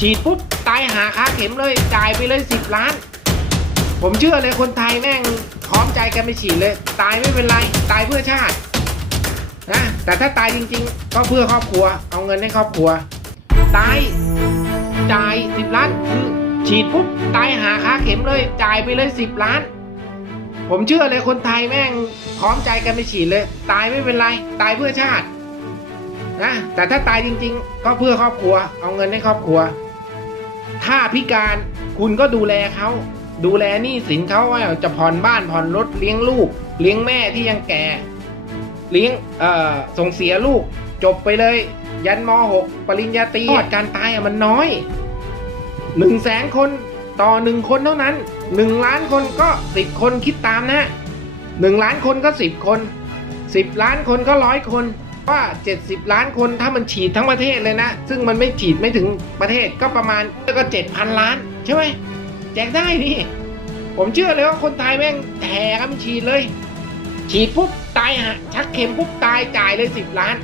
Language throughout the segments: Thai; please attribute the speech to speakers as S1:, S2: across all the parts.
S1: ฉีดปุ๊บตายหาค้าเข็มเลยจ่ายไปเลยสิบล้าน ผมเชื่อเลยคนไทยแม่งพร้อมใจกันไปฉีดเลย ตายไม่เป็นไร ตายเพื่อชาตินะแต่ถ้าตายจริงๆ ก็เพื่อครอบครัว เอาเงินให้ครอบครัว ตายจ่ายสิบล้านคือฉีดปุ๊บตายหาค้าเข็มเลยจ่ายไปเลยสิบล้าน ผมเชื่อเลยคนไทยแม่งพร้อมใจกันไปฉีดเลย ตายไม่เป็นไร ตายเพื่อชาตินะแต่ถ้าตายจริงๆ ก็เพื่อครอบครัว เอาเงินให้ครอบครัว ถ้าพิการคุณก็ดูแลเขาดูแลหนี้สินเขาว่าจะผ่อนบ้านผ่อนรถเลี้ยงลูก เลี้ยงแม่ที่ยังแก่ เลี้ยงเอ่อส่งเสียลูก จบไปเลย ยันม .6 ปริญญาตรียอดการตายอะมันน้อยหนึ่งแสนคนต่อหนึ่งคนเท่านั้นหนึ่งล้านคนก็สิบคนคิดตามนะหนึ่งล้านคนก็สิบคนสิบล้านคนก็ร้อยคน ว่าเจ็ดสิบล้านคนถ้ามันฉีดทั้งประเทศเลยนะ ซึ่งมันไม่ฉีดไม่ถึงประเทศก็ประมาณก็เจ็ดพันล้าน ใช่ไหมแจกได้นี่ ผมเชื่อเลยว่าคนไทยแม่งแห่กันฉีดเลย ฉีดปุ๊บตายฮะชักเข็มปุ๊บตายจ่ายเลยสิบล้าน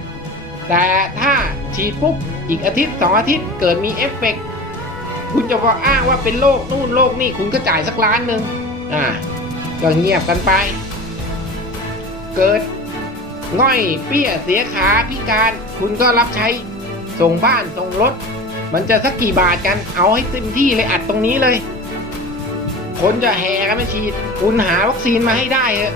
S1: แต่ถ้าฉีดปุ๊บอีกอาทิตย์สองอาทิตย์เกิดมีเอฟเฟกต์คุณจะมาอ้างว่าเป็นโรคนู่นโรคนี่คุณก็จ่ายสักล้านหนึ่งอ่าก็เงียบกันไป เกิด ง่อยเปี้ยเสียขาพิการคุณก็รับใช้ส่งบ้านส่งรถ มันจะสักกี่บาทกันเอาให้เต็มที่เลยอัดตรงนี้เลยคนจะแห่กันมาฉีด คุณหาวัคซีนมาให้ได้เถอะ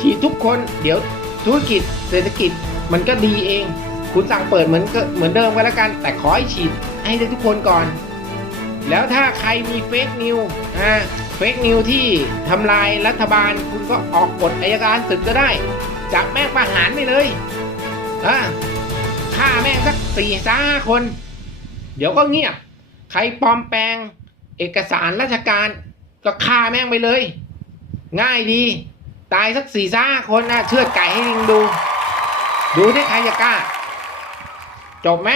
S1: ฉีดทุกคนเดี๋ยวธุรกิจเศรษฐกิจมันก็ดีเอง คุณสั่งเปิดเหมือนเหมือนเดิมก็แล้วกัน แต่ขอให้ฉีดให้ได้ทุกคนก่อน แล้วถ้าใครมีเฟกนิวอ่าเฟกนิวที่ทำลายรัฐบาล คุณก็ออกกฎอายการศึกก็ได้ จับแม่งประหารไปเลยอ่าฆ่าแม่งสักสี่ห้าคน เดี๋ยวก็เงียบ ใครปลอมแปลง เอกสารราชการก็ฆ่าแม่งไปเลย ง่ายดี ตายสักสี่ห้าคนนะเชือดไก่ให้ลิงดู ดูที่ใครจะกล้า จบไหม